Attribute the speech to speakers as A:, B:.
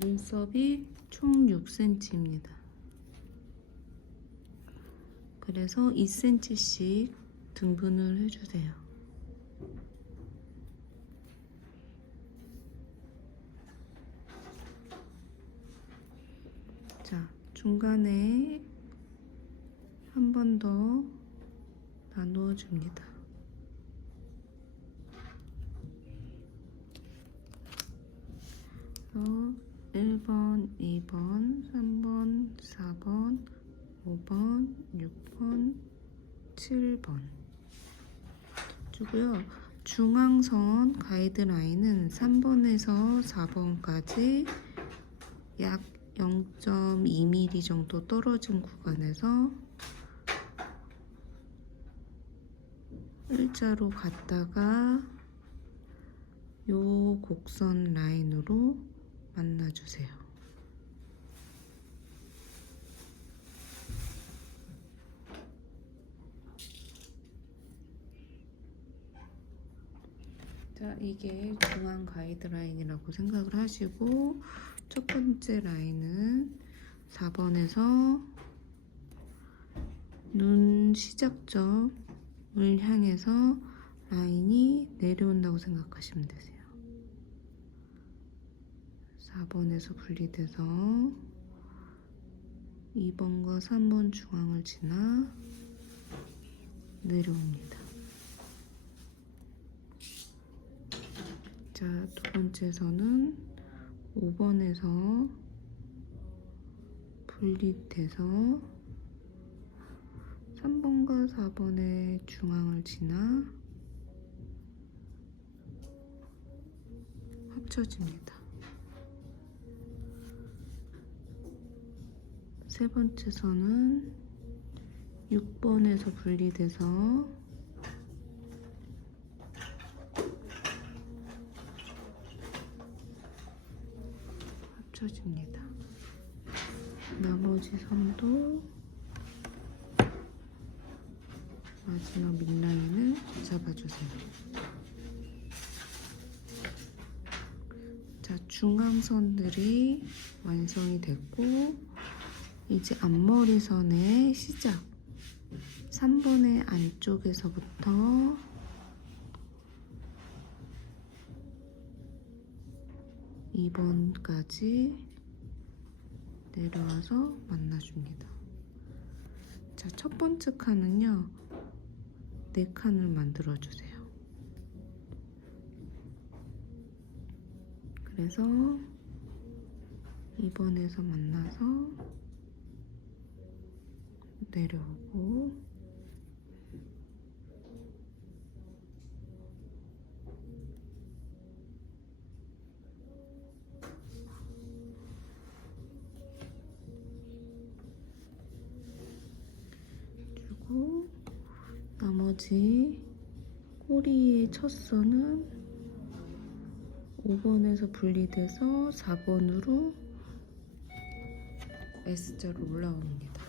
A: 눈썹이 총 6cm입니다. 그래서 2cm씩 등분을 해주세요. 자, 중간에 한 번 더 나누어 줍니다. 1번, 2번, 3번, 4번, 5번, 6번, 7번 주고요. 중앙선 가이드라인은 3번에서 4번까지 약 0.2mm 정도 떨어진 구간에서 일자로 갔다가 요 곡선 라인으로 만나주세요. 자, 이게 중앙 가이드라인이라고 생각을 하시고 첫 번째 라인은 4번에서 눈 시작점을 향해서 라인이 내려온다고 생각하시면 되세요. 4번에서 분리돼서 2번과 3번 중앙을 지나 내려옵니다. 자, 두 번째 선은 5번에서 분리돼서 3번과 4번의 중앙을 지나 합쳐집니다. 세 번째 선은 6번에서 분리돼서 합쳐집니다. 나머지 선도 마지막 밑라인을 잡아주세요. 자, 중앙선들이 완성이 됐고 이제 앞머리선의 시작 3번의 안쪽에서부터 이번까지 내려와서 만나줍니다. 자, 첫 번째 칸은요, 네 칸을 만들어 주세요. 그래서 2번에서 만나서 내려오고 그리고 나머지 꼬리의 첫 선은 5번에서 분리돼서 4번으로 S자로 올라옵니다.